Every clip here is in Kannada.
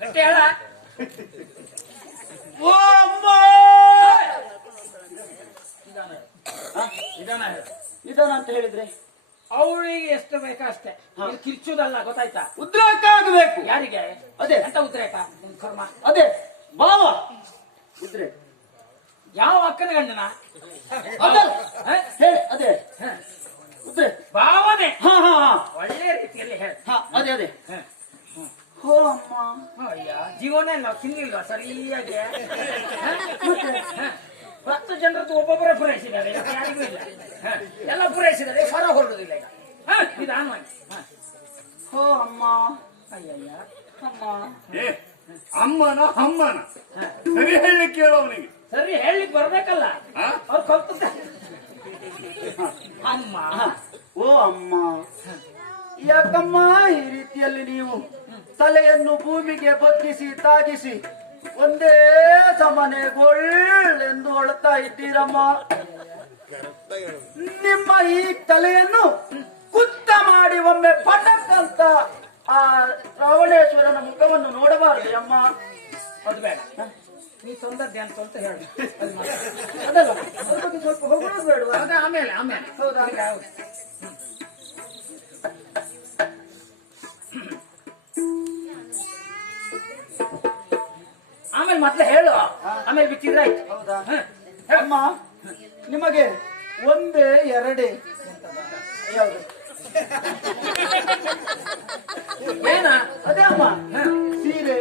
ಗಟ್ಟಿ ಹೇಳ. ಓ ಅಮ್ಮ ನಿಧಾನ ಅಂತ ಹೇಳಿದ್ರೆ ಅವಳಿಗೆ ಎಷ್ಟು ಬೇಕ ಅಷ್ಟೇ, ಕಿರ್ಚುದಲ್ಲ, ಗೊತ್ತಾಯ್ತಾ? ಉದ್ರೇಕ ಆಗಬೇಕು. ಯಾರಿಗೆ? ಅದೇ ಎಂತ ಉದ್ರೇಕ? ಕರ್ಮ. ಅದೇ ಭಾವ ಉದ್ರೇಕ. ಯಾವ ಅಕ್ಕನ ಗಂಡನ? ಹೇಳಿ ಅದೇ ಉದ್ರೇಕ ಭಾವನೆ. ಹಾ ಹಾ ಹಾ ಒಳ್ಳೆ ರೀತಿಯಲ್ಲಿ ಹೇಳಿ. ಅದೇ ಅದೇ. ಹೋ ಅಮ್ಮ ಅಯ್ಯ, ಜೀವನ ಇಲ್ಲ, ತಿನ್ನಿಲ್ವಾ ಸರಿಯಾಗಿ? 10 ಜನರದ್ದು ಒಬ್ಬೊಬ್ಬರೇ ಪೂರೈಸಿದ್ದಾರೆ, ಯಾರಿಗೂ ಇಲ್ಲ. ಎಲ್ಲ ಪೂರೈಸಿದ್ದಾರೆ, ಹೊರ ಹೊರಡುದಿಲ್ಲ ಈಗ. ನಿಧಾನವಾಗಿ. ಹೋ ಅಮ್ಮ. ಅಯ್ಯಯ್ಯ ಅಮ್ಮ. ಅಮ್ಮನ ಅಮ್ಮನ ಸರಿ ಹೇಳಿ ಕೇಳೋವನಿಗೆ. ಸರಿ ಹೇಳಲಿಕ್ಕೆ ಬರ್ಬೇಕಲ್ಲ, ಅವ್ರು ಕಲ್ತ. ಅಮ್ಮ. ಓ ಅಮ್ಮ, ಯಾಕಮ್ಮ ಈ ರೀತಿಯಲ್ಲಿ ನೀವು ತಲೆಯನ್ನು ಭೂಮಿಗೆ ಬಗ್ಗಿಸಿ ತಾಗಿಸಿ ಒಂದೇ ಸಮನೆ ಗೊಳ್ಳೆಂದು ಅಳ್ತಾ ಇದ್ದೀರಮ್ಮ. ನಿಮ್ಮ ಈ ತಲೆಯನ್ನು ಕುತ್ತ ಮಾಡಿ ಒಮ್ಮೆ ಪಟಕ್ ಅಂತ ಆ ರಾವಣೇಶ್ವರನ ಮುಖವನ್ನು ನೋಡಬಾರದು ಅಮ್ಮ. ಅದು ಬೇಡ, ನೀ ತಂದದ್ದೆ ಅಂತ ಹೇಳಿ. ಅದಲ್ಲ, ಅದ್ರ ಬಗ್ಗೆ ಸ್ವಲ್ಪ ಹೊಗಳೋದು ಬೇಡ. ಅದ ಆಮೇಲೆ ಆಮೇಲೆ. ಹೌದಾ? ಆಮೇಲೆ ಮತ್ತೆ ಹೇಳು, ಆಮೇಲೆ ಬಿಚ್ಚಿದ್ರೆ ಆಯ್ತು. ಹೌದಾ? ಅಮ್ಮ, ನಿಮಗೆ ಒಂದೇ ಎರಡೇ ಯಾವುದು? ಏನ? ಅದೇ ಅಮ್ಮ, ಸೀರೆ.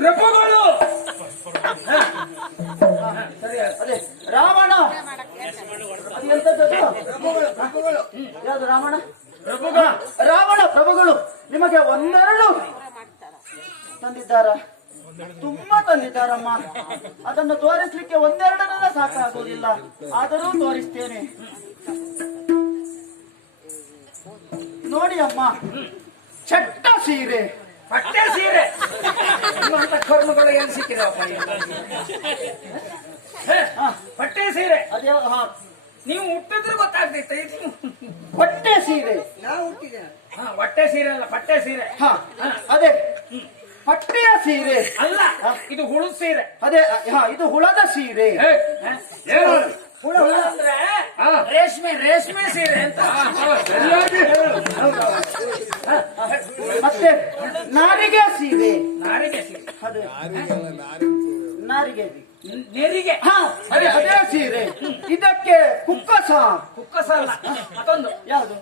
ಪ್ರಭುಗಳು. ಸರಿ ಅದೇ ರಾವಣ ಅದು ಎಂತದ್ದು? ಯಾವುದು ರಾವಣ? ಪ್ರಭುಗಳು. ರಾವಣ ಪ್ರಭುಗಳು ನಿಮಗೆ ಒಂದೆರಡು ತಂದಿದ್ದಾರ? ತುಂಬಾ ತಂದಿದ್ದಾರಮ್ಮ. ಅದನ್ನು ತೋರಿಸ್ಲಿಕ್ಕೆ ಒಂದೆರಡನ್ನ ಸಾಕಾಗುವುದಿಲ್ಲ, ಆದರೂ ತೋರಿಸ್ತೇನೆ. ನೋಡಿ ಅಮ್ಮ, ಚಟ್ಟ ಸೀರೆ, ಪಟ್ಟೆ ಸೀರೆ. ನಿಮ್ಮಂತ ಕರ್ಮಗಳು ಎಲ್ಲಿ ಸಿಕ್ಕಿದವಪ್ಪ? ಪಟ್ಟೆ ಸೀರೆ ಅದೇ ನೀವು ಹುಟ್ಟಿದ್ರೆ ಗೊತ್ತಾಗ್ತೈತೆ. ಹೊಟ್ಟೆ ಸೀರೆ. ಹೊಟ್ಟೆ ಸೀರೆ ಅಲ್ಲ, ಪಟ್ಟೆ ಸೀರೆ. ಹಾ ಅದೇ ಪಟ್ಟೆಯ ಸೀರೆ ಅಲ್ಲ, ಇದು ಹುಳು ಸೀರೆ. ಅದೇ ಇದು ಹುಳದ ಸೀರೆ. ಏನು ಹುಳ ಅಂದ್ರೆ ರೇಷ್ಮೆ ಸೀರೆ ಅಂತ. ಸರಿಯಾಗಿ ಹೇಳು. ಮತ್ತೆ ನಾರಿಗೆ ಸೀರೆ. ನಾರಿಗೆ ಸೀರೆ. ಅದೇ ನಾರಿಗೆ ನೆರಿಗೆ. ಅದೇ ಸೀರೆ. ಇದಕ್ಕೆ ಕುಕ್ಕಸ. ಕುಕ್ಕಸ ಅಲ್ಲ, ಮತ್ತೊಂದು ಯಾವುದು?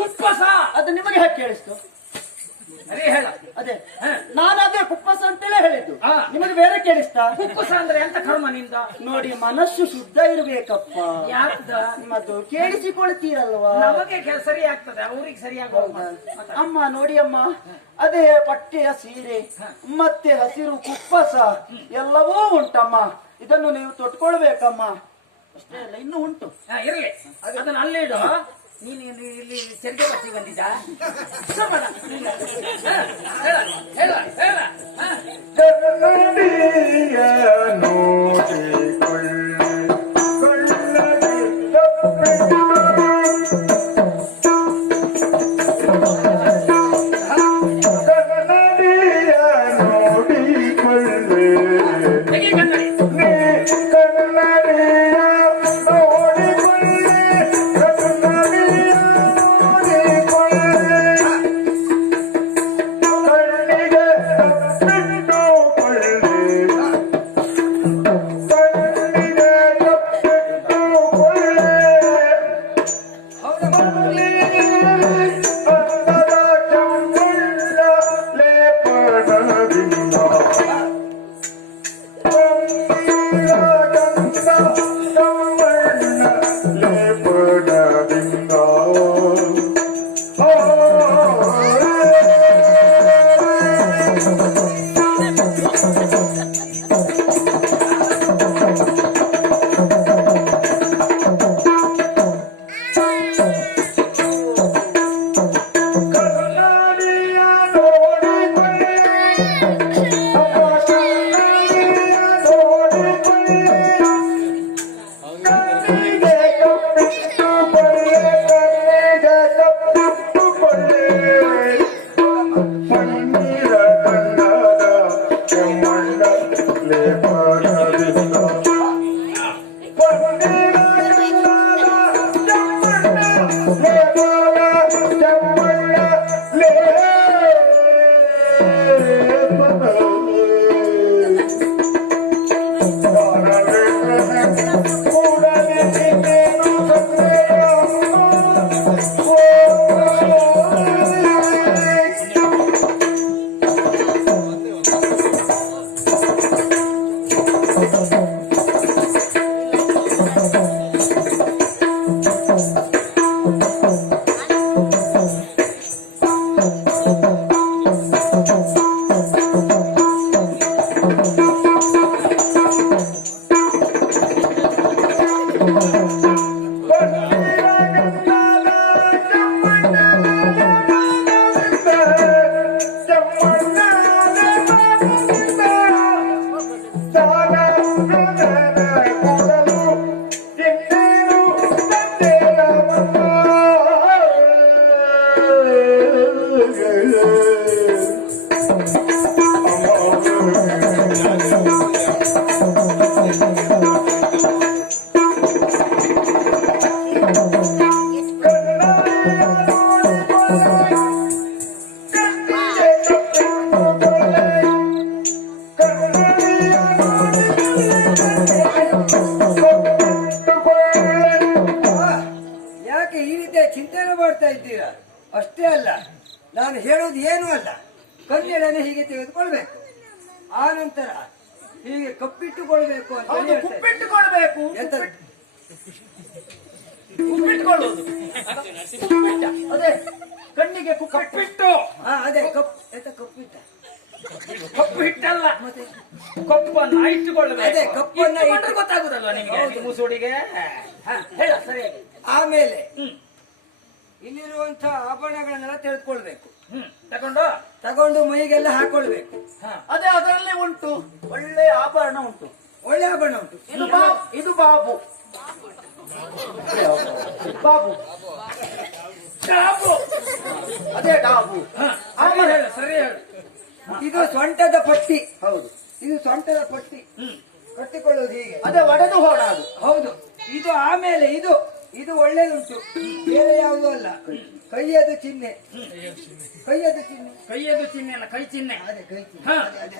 ಕುಪ್ಪಸ. ಅದು ನಿಮಗೆ ಹೇಗೆ ಕೇಳಿಸ್ತು? ಸರಿ ಹೇಳ. ಅದೇ ನಾನು ಅದೇ ಕುಪ್ಪಸ ಅಂತೇಳಿ ಹೇಳಿದ್ದು. ಹಾ. ನಿಮಗೆ ಬೇರೆ ಕೇಳಿಸ್ತಾ? ಕುಕ್ಕಸ ಅಂದ್ರೆ ಎಂತ ಕರ್ಮ ನಿಂದ? ನೋಡಿ, ಮನಸ್ಸು ಶುದ್ಧ ಇರ್ಬೇಕಪ್ಪ. ಯಾರ್ದ? ನಿಮ್ಮದು ಕೇಳಿಸಿಕೊಳ್ತೀರಲ್ವಾ? ನಮಗೆ ಸರಿ ಆಗ್ತದೆ, ಅವ್ರಿಗೆ ಸರಿಯಾಗ. ಅಮ್ಮ ನೋಡಿ ಅಮ್ಮ, ಅದೇ ಪಟ್ಟೆಯ ಸೀರೆ ಮತ್ತೆ ಹಸಿರು ಕುಪ್ಪಸ ಎಲ್ಲವೂ ಉಂಟಮ್ಮ. ಇದನ್ನು ನೀವು ತೊಟ್ಕೊಳ್ಬೇಕಮ್ಮ. ಅಷ್ಟೇ ಅಲ್ಲ, ಇನ್ನೂ ಉಂಟು. ಇರ್ಲಿ, ಅದನ್ನ ಅಲ್ಲೇ ಇಡು. ನೀನು ಇಲ್ಲಿ ಚೆರಿಗೆ ಬಸ್ಸಿ ಬಂದಿದ್ದ? ಹೇಳ ಹೇಳ. ಅಷ್ಟೇ ಅಲ್ಲ, ನಾನು ಹೇಳೋದು ಏನೂ ಅಲ್ಲ, ಕನ್ನಡನೆ ಹೀಗೆ ತೆಗೆದುಕೊಳ್ಬೇಕು. ಆ ನಂತರ ಹೀಗೆ ಕಪ್ಪಿಟ್ಟುಕೊಳ್ಬೇಕು ಅಂತ ಹೌದು, ಹೇಳ್ತಾರೆ. ಕುಪ್ಪಿಟ್ಟುಕೊಳ್ಬೇಕು. ಎಂತ? ಕುಪ್ಪಿಟ್ಟುಕೊಳ್ಳುವುದು ಕುಪ್ಪಿಟ್ಟ. ಅದೇ ಕಣ್ಣಿಗೆ ಕುಪ್ಪಿಟ್ಟು. ಕಪ್ಪಿಟ್ಟು ಅದೇ ಎಂತ ಕಪ್ಪಿಟ್ಟ? ಕಪ್ಪು ಹಿಟ್ಟಲ್ಲ, ಮತ್ತೆ ಕಪ್ಪನ್ನ ಇಟ್ಟುಕೊಳ್ಳಬೇಕು. ಅದೇ ಕಪ್ಪನ್ನ ಇಟ್ಟುಕೊಂಡ್ರೆ ಗೊತ್ತಾಗುದಲ್ವಾ ನಿಮಗೆ? ಹೌದು. ಮುಸುಡಿಗೆ ಹೇಳ ಸರಿಯಾಗಿ. ಆಮೇಲೆ ಹ್ಮ್ ಇಲ್ಲಿರುವಂತಹ ಆಭರಣಗಳನ್ನೆಲ್ಲ ತೆಗೆದುಕೊಳ್ಬೇಕು. ತಗೊಂಡು ಮೈಗೆಲ್ಲ ಹಾಕೊಳ್ಬೇಕು. ಅದೇ ಅದರಲ್ಲಿ ಉಂಟು ಒಳ್ಳೆ ಆಭರಣ ಉಂಟು. ಒಳ್ಳೆ ಆಭರಣ ಉಂಟು. ಇದು ಬಾಬು ಬಾಬು ಚಾಪು. ಅದೇ ಡಾಬು. ಆಮೇಲೆ ಹೇಳು, ಸರಿ ಹೇಳು. ಇದು ಸೊಂಟದ ಪಟ್ಟಿ. ಹೌದು, ಇದು ಸೊಂಟದ ಪಟ್ಟಿ ಕಟ್ಟಿಕೊಳ್ಳುವುದು ಹೀಗೆ. ಅದೇ ಒಡೆದು ಹೋಡಾದು. ಹೌದು. ಇದು ಆಮೇಲೆ ಇದು ಇದು ಒಳ್ಳೇದುಂಟು, ಬೇರೆ ಯಾವುದೂ ಅಲ್ಲ. ಕೈಯದು ಚಿಹ್ನೆ. ಕೈಯದು ಚಿಹ್ನೆ. ಕೈಯದು ಚಿಹ್ನೆ ಅಲ್ಲ, ಕೈ ಚಿಹ್ನೆ. ಅದೇ ಕೈ ಚಿಹ್ನೆ. ಹಾ. ಅದೇ.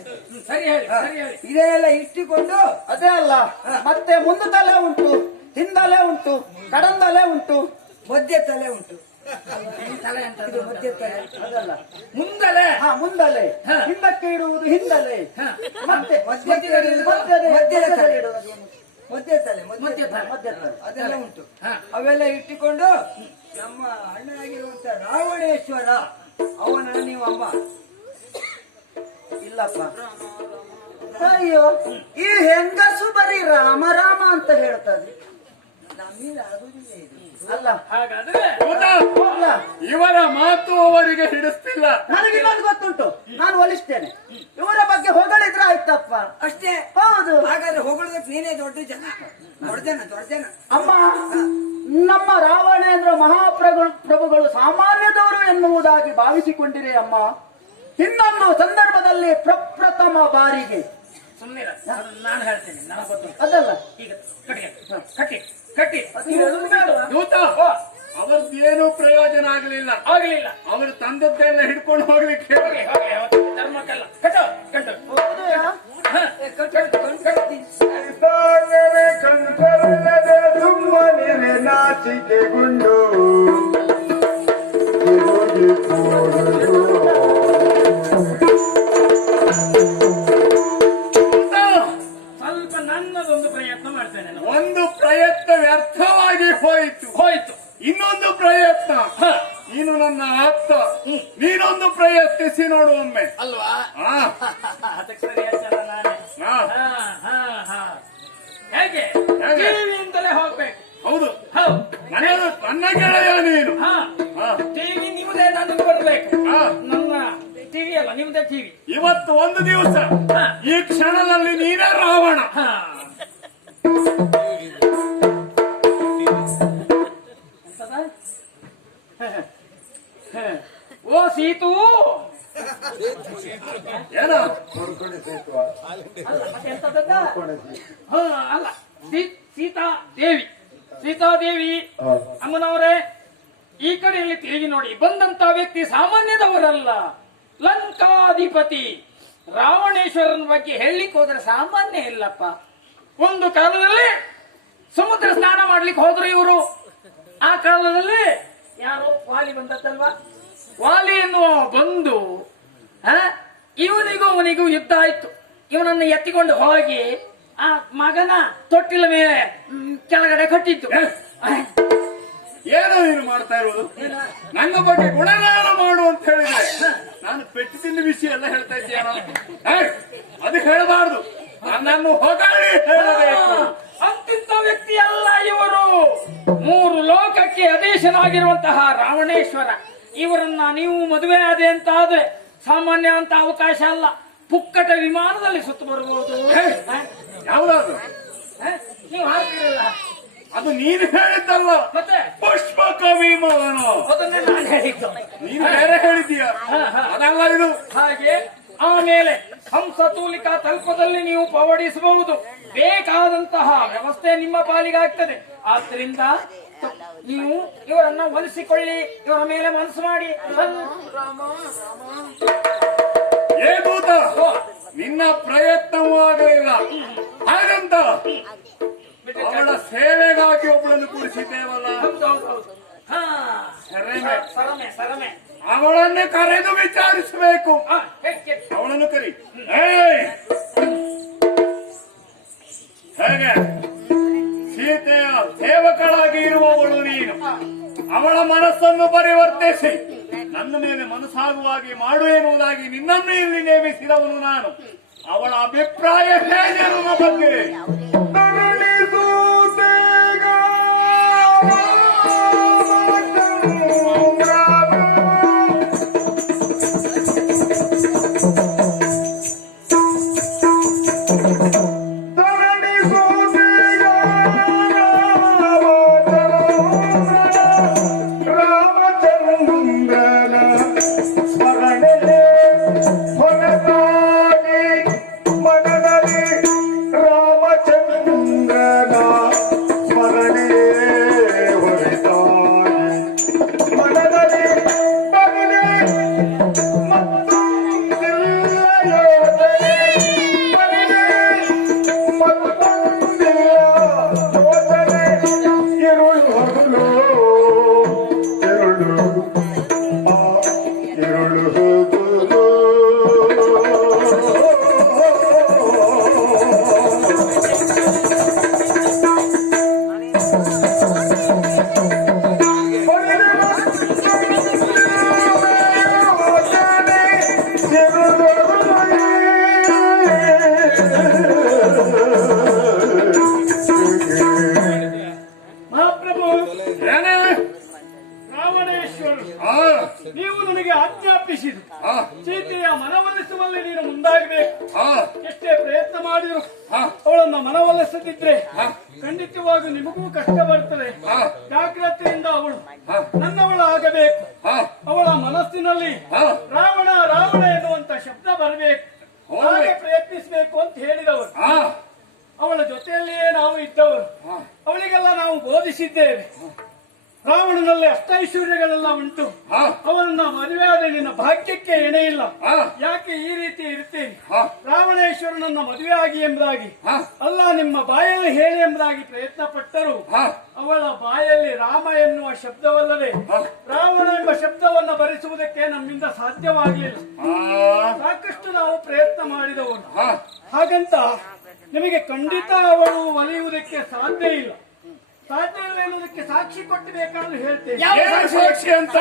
ಸರಿ ಹೇಳಿ, ಸರಿ ಹೇಳಿ. ಇದನ್ನೆಲ್ಲ ಇಟ್ಟುಕೊಂಡು ಅದೇ ಅಲ್ಲ, ಮತ್ತೆ ಮುಂದೆ ತಲೆ ಉಂಟು, ಹಿಂದಲೆ ಉಂಟು, ಕಡಂದಲೆ ಉಂಟು, ಮಧ್ಯ ತಲೆ ಉಂಟು. ಈ ತಲೆ ಅಂತ ಇದು ಮಧ್ಯ ತಲೆ. ಅದಲ್ಲ ಮುಂದಲೆ. ಮುಂದಲೆ, ಹಾ. ಹಿಂದಕ್ಕೆ ಇಡುವುದು ಹಿಂದಲೆ, ಹಾ. ಮತ್ತೆ ಮಧ್ಯದ ತಲೆ. ಮಧ್ಯ ತಲೆ. ಮಧ್ಯ ತಲೆ. ಮಧ್ಯ ತಲೆ. ಅದೆಲ್ಲ ಉಂಟು. ಹಾ. ಅವೆಲ್ಲ ಇಟ್ಟುಕೊಂಡು ನಮ್ಮ ಅಣ್ಣನಾಗಿರುವಂತ ರಾವಣೇಶ್ವರ ಅವನ ನೀವು ಅಮ್ಮ. ಇಲ್ಲಪ್ಪ, ಅಯ್ಯೋ ಈ ಹೆಂಗಸು ಬರೀ ರಾಮ ರಾಮ ಅಂತ ಹೇಳ್ತದೆ. ನಮ್ಮಿಂದ ಆಗುದಿಲ್ಲ ಇದು. ಅಲ್ಲ ಹಾಗಾದ್ರೆ ಹೌದಾ? ಅಲ್ಲ, ಇವರ ಮಾತು ಅವರಿಗೆ ಹಿಡಿಸ್ತಿಲ್ಲ. ನನಗೆ ಇನ್ನೊಂದು ಗೊತ್ತುಂಟು, ನಾನು ಒಲಿಸ್ತೇನೆ. ಇವರ ಬಗ್ಗೆ ಹೊಗಳಿದ್ರೆ ಆಯ್ತಪ್ಪ. ಅಷ್ಟೇ. ಹೌದು. ಹಾಗಾದ್ರೆ ಹೊಗಳದಕ್ಕೆ ನೀನೇ ದೊಡ್ಡ ಜನ. ದೊಡ್ಡ ಜನ. ಅಮ್ಮ, ನಮ್ಮ ರಾವಣೇಂದ್ರ ಪ್ರಭುಗಳು ಸಾಮಾನ್ಯದವರು ಎನ್ನುವುದಾಗಿ ಭಾವಿಸಿಕೊಂಡಿರೇ ಅಮ್ಮ. ಇನ್ನೊಂದು ಸಂದರ್ಭದಲ್ಲಿ ಪ್ರಪ್ರಥಮ ಬಾರಿಗೆ ಸುಮ್ಮನೆ ನಾನು ಹೇಳ್ತೇನೆ, ನನಗೆ ಗೊತ್ತು. ಅದಲ್ಲ, ಈಗ ಕಟ್ಟಿ ಕಟ್ಟಿ ಅದು ಹೇಳುವುದು ಬೇಡವಾ? ದೂತ ಅವರದ್ದೇನು ಪ್ರಯೋಜನ ಆಗಲಿಲ್ಲ. ಆಗಲಿಲ್ಲ. ಅವರು ತಂದದ್ದೆಲ್ಲ ಹಿಡ್ಕೊಂಡು ಹೋಗ್ಲಿಕ್ಕೆ ಹೋಗಿ ಹೋಗಿ ಅವತ್ತು ಧರ್ಮಕ್ಕೆಲ್ಲ ಕಟ್ಟು ಕಟ್ಟು. ಹೌದಾ? ಹಾ. ಸುಮ್ಮನೆ ನಾಚಿಕೆಗೊಂಡು ಸ್ವಲ್ಪ ನನ್ನದೊಂದು ಪ್ರಯತ್ನ ಮಾಡ್ತೇನೆ ನಾನು. ಒಂದು ಪ್ರಯತ್ನ ವ್ಯರ್ಥವಾಗಿ ಹೋಯಿತು. ಇನ್ನೊಂದು ಪ್ರಯತ್ನ. ನೀನು ನನ್ನ ಆಪ್ತ, ನೀನೊಂದು ಪ್ರಯತ್ನಿಸಿ ನೋಡು ಒಮ್ಮೆ. ಅಲ್ವಾ? ಹಾ. ಅದಕ್ಕೆ ಸರಿ ಹೇಳ್ತಾರ ನಾನೇ. ಹಾ. ಹೇಗೆ ಹೇಗೆ? ಟಿವಿಯಿಂದಲೇ ಹೋಗ್ಬೇಕು. ಹೌದು, ಹೌದು. ನನ್ನ ಗೆಳೆಯ ನೀನು. ಹಾ. ಹಾ. ಟಿವಿ ನಿಮ್ದೇ, ನನಗೆ ಬರ್ಬೇಕು. ಹಾ. ನನ್ನ ಟಿವಿ ಅಲ್ಲ, ನಿಮ್ದೇ ಟಿವಿ. ಇವತ್ತು ಒಂದು ದಿವಸ ಹಾ. ಈ ಕ್ಷಣದಲ್ಲಿ ನೀನೇ ರಾವಣ. ಹಾ. ಓ ಸೀತು, ಏನ ಅಲ್ಲ ಸೀತಾದೇವಿ ಅಮ್ಮನವರೇ, ಈ ಕಡೆಯಲ್ಲಿ ತಿರುಗಿ ನೋಡಿ. ಬಂದಂತ ವ್ಯಕ್ತಿ ಸಾಮಾನ್ಯದವರಲ್ಲ, ಲಂಕಾಧಿಪತಿ ರಾವಣೇಶ್ವರನ ಬಗ್ಗೆ ಹೇಳಲಿಕ್ಕೆ ಹೋದ್ರೆ ಸಾಮಾನ್ಯ ಇಲ್ಲಪ್ಪ. ಒಂದು ಕಾಲದಲ್ಲಿ ಸಮುದ್ರ ಸ್ನಾನ ಮಾಡ್ಲಿಕ್ಕೆ ಹೋದ್ರು ಇವರು. ಆ ಕಾಲದಲ್ಲಿ ಯಾರೋ ವಾಲಿ ಬಂದದ್ದಲ್ವಾ, ವಾಲಿ ಎನ್ನುವ ಬಂದು ಇವನಿಗೂ ಯುದ್ಧ ಆಯ್ತು. ಇವನನ್ನು ಎತ್ತಿಕೊಂಡು ಹೋಗಿ ಆ ಮಗನ ತೊಟ್ಟಿಲ ಮೇಲೆ ಕೆಳಗಡೆ ಕಟ್ಟಿದ್ದು. ಏನೋ ನೀನು ಮಾಡ್ತಾ ಇರೋದು? ನನ್ನ ಬಗ್ಗೆ ಗುಣಗಾನ ಮಾಡು ಅಂತ ಹೇಳಿದ್ರೆ ನಾನು ಪೆಟ್ಟು ತಿಂದ ವಿಷಯ ಎಲ್ಲ ಹೇಳ್ತಾ ಇದ್ದೀಯಾ? ಅದು ಹೇಳಬಾರ್ದು, ನನ್ನನ್ನು ಹೊಗಳಿ ಹೇಳಬೇಕು. ಅಂತಿಂತ ವ್ಯಕ್ತಿ ಅಲ್ಲ ಇವರು. 3 ಲೋಕಕ್ಕೆ ಅಧೀಶನಾಗಿರುವಂತಹ ರಾವಣೇಶ್ವರ. ಇವರನ್ನ ನೀವು ಮದುವೆ ಆದೆ ಅಂತ ಆದ್ರೆ ಸಾಮಾನ್ಯ ಅಂತ ಅವಕಾಶ ಅಲ್ಲ. ಪುಕ್ಕಟ ವಿಮಾನದಲ್ಲಿ ಸುತ್ತ ಬರಬಹುದು. ಯಾವ್ದಾದ್ರು ನೀವು ಹಾಕ್ತಿರಲ್ಲ, ಅದು ನೀನು ಹೇಳಿದ್ದಲ್ಲ, ಮತ್ತೆ ಪುಷ್ಪಕ ವಿಮಾನ. ಅದನ್ನೇ ನಾನು ಹೇಳಿದ್ದು. ನೀನು ಬೇರೆ ಹೇಳಿದ್ದೀಯ, ಅದಲ್ಲ ಇದು. ಹಾಗೆ ಆಮೇಲೆ ಹಂಸತೂಲಿಕಾ ತಲ್ಪದಲ್ಲಿ ನೀವು ಪವಡಿಸಬಹುದು. ಬೇಕಾದಂತಹ ವ್ಯವಸ್ಥೆ ನಿಮ್ಮ ಪಾಲಿಗಾಗ್ತದೆ. ಆದ್ರಿಂದ ನೀವು ಇವರನ್ನ ಒಲಿಸಿಕೊಳ್ಳಿ, ಇವರ ಮೇಲೆ ಮನಸ್ಸು ಮಾಡಿ. ಏ ದೂತ, ನಿನ್ನ ಪ್ರಯತ್ನವೂ ಆಗಲಿಲ್ಲ. ಹಾಗಂತ ಅವಳ ಸೇವೆಗಾಗಿ ಒಬ್ಬಳನ್ನು ಕೂರಿಸಿದ್ದೇವಲ್ಲ, ಸರಮೆ ಅವಳನ್ನೇ ಕರೆದು ವಿಚಾರಿಸಬೇಕು. ಅವಳನ್ನು ಕರಿ. ಏಯ್ ಎನ್ನುವುದನ್ನು ಪರಿವರ್ತಿಸಿ ನನ್ನ ಮೇಲೆ ಮನಸ್ಸಾಗುವಾಗಿ ಮಾಡು ಎನ್ನುವುದಾಗಿ ನಿನ್ನನ್ನು ಇಲ್ಲಿ ನೇಮಿಸಿದವನು ನಾನು. ಅವಳ ಅಭಿಪ್ರಾಯ ಹೇಗೆ ನನ್ನ ಬಗ್ಗೆ? ನೀವು ನನಗೆ ಆಜ್ಞಾಪಿಸಿದು ಸೀತೆಯ ಮನವೊಲಿಸುವಲ್ಲಿ ನೀನು ಮುಂದಾಗಬೇಕು. ಎಷ್ಟೇ ಪ್ರಯತ್ನ ಮಾಡಿದ್ರು ಅವಳನ್ನ ಮನವೊಲಿಸದಿದ್ರೆ ಖಂಡಿತವಾಗಿ ನಿಮಗೂ ಕಷ್ಟ ಬರ್ತದೆ. ಜಾಗ್ರತೆಯಿಂದ ಅವಳು ನನ್ನವಳ ಆಗಬೇಕು. ಅವಳ ಮನಸ್ಸಿನಲ್ಲಿ ರಾವಣ ರಾವಣ ಎನ್ನುವಂತ ಶಬ್ದ ಬರಬೇಕು. ಹಾಗೆ ಪ್ರಯತ್ನಿಸಬೇಕು ಅಂತ ಹೇಳಿದವರು. ಅವಳ ಜೊತೆಯಲ್ಲಿಯೇ ನಾವು ಇದ್ದವರು. ಅವಳಿಗೆಲ್ಲ ನಾವು ಬೋಧಿಸಿದ್ದೇವೆ. ರಾವಣನಲ್ಲಿ ಅಷ್ಟೈಶ್ವರ್ಯಗಳೆಲ್ಲ ಉಂಟು. ಅವನನ್ನ ಮದುವೆಯಾದ ನಿನ್ನ ಭಾಗ್ಯಕ್ಕೆ ಎಣೆ ಇಲ್ಲ. ಯಾಕೆ ಈ ರೀತಿ ಇರ್ತೀನಿ? ರಾವಣೇಶ್ವರನನ್ನ ಮದುವೆ ಆಗಿ ಎಂಬುದಾಗಿ ಅಲ್ಲ, ನಿಮ್ಮ ಬಾಯಲ್ಲಿ ಹೇಳಿ ಎಂಬುದಾಗಿ ಪ್ರಯತ್ನ ಪಟ್ಟರು. ಅವಳ ಬಾಯಲ್ಲಿ ರಾಮ ಎನ್ನುವ ಶಬ್ದವಲ್ಲದೆ ರಾವಣ ಎಂಬ ಶಬ್ದವನ್ನ ಭರಿಸುವುದಕ್ಕೆ ನಮ್ಮಿಂದ ಸಾಧ್ಯವಾಗಲಿಲ್ಲ. ಸಾಕಷ್ಟು ನಾವು ಪ್ರಯತ್ನ ಮಾಡಿದವರು. ಹಾಗಂತ ನಿಮಗೆ ಖಂಡಿತ ಅವಳು ಒಲಿಯುವುದಕ್ಕೆ ಸಾಧ್ಯ ಇಲ್ಲ. ಸಾಧ್ಯ ಇಲ್ಲ ಎನ್ನುವುದಕ್ಕೆ ಸಾಕ್ಷಿ ಕೊಟ್ಟು ಬೇಕಾದ್ರೆ ಹೇಳ್ತೇನೆ. ಸಾಕ್ಷಿ ಅಂತ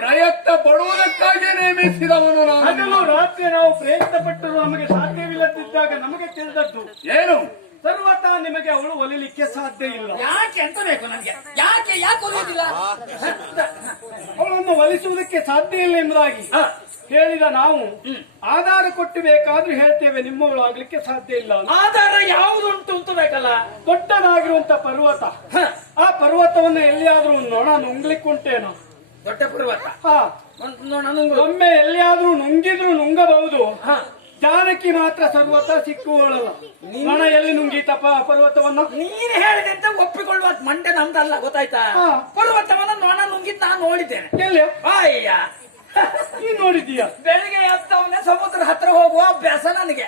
ಪ್ರಯತ್ನ ಪಡುವುದಕ್ಕಾಗಿ ನೇಮಿಸಿದವನು ಹಗಲು ರಾತ್ರಿ ನಾವು ಪ್ರಯತ್ನ ಪಟ್ಟರು ನಮಗೆ ಸಾಧ್ಯವಿಲ್ಲದಿದ್ದಾಗ ನಮಗೆ ತಿಳಿದದ್ದು ಏನು? ಸರ್ವತಾ ನಿಮಗೆ ಅವಳು ಒಲಿಲಿಕ್ಕೆ ಸಾಧ್ಯ ಇಲ್ಲ. ಯಾಕೆ ಅಂತ ಬೇಕು ನನಗೆ? ಯಾಕೆ ಒಲಿಯುವುದಿಲ್ಲ? ಅವಳನ್ನು ಒಲಿಸುವುದಕ್ಕೆ ಸಾಧ್ಯ ಇಲ್ಲ ಎಂಬುದಾಗಿ ಹೇಳಿದ ನಾವು ಆಧಾರ ಕೊಟ್ಟು ಬೇಕಾದ್ರೂ ಹೇಳ್ತೇವೆ, ನಿಮ್ಮವಳು ಆಗ್ಲಿಕ್ಕೆ ಸಾಧ್ಯ ಇಲ್ಲ. ಆಧಾರ ಯಾವುದುಂಟು ಅಂತ ಬೇಕಲ್ಲ? ದೊಡ್ಡದಾಗಿರುವಂತ ಪರ್ವತ, ಆ ಪರ್ವತವನ್ನು ಎಲ್ಲಿಯಾದ್ರೂ ನೊಣ ನುಂಗ್ಲಿಕ್ಕುಂಟೇನೋ? ದೊಡ್ಡ ಪರ್ವತ ಒಮ್ಮೆ ಎಲ್ಲಿಯಾದ್ರೂ ನುಂಗಿದ್ರು ನುಂಗಬಹುದು. ಜಾನಕಿ ಮಾತ್ರ ಸರ್ವತ ಸಿಕ್ಕುವಳಲ್ಲ. ನೊಣ ಎಲ್ಲಿ ನುಂಗಿತಪ್ಪ ಪರ್ವತವನ್ನ? ನೀನು ಹೇಳಿದೆ ಅಂತ ಒಪ್ಪಿಕೊಳ್ಳುವ ಮಂಡೆ ನಮ್ದಲ್ಲ, ಗೊತ್ತಾಯ್ತಾ? ಪರ್ವತವನ್ನ ನೊಣ ನುಂಗಿದ್ ನಾನು ನೋಡಿದ್ದೇನೆ. ಎಲ್ಲಿ? ಅಯ್ಯ, ನೀನ್ ನೋಡಿದ್ದೀಯ? ಬೆಳಿಗ್ಗೆ ಎತ್ತವನ್ನೇ ಸಮುದ್ರ ಹತ್ರ ಹೋಗುವ ಅಭ್ಯಾಸ ನನಗೆ.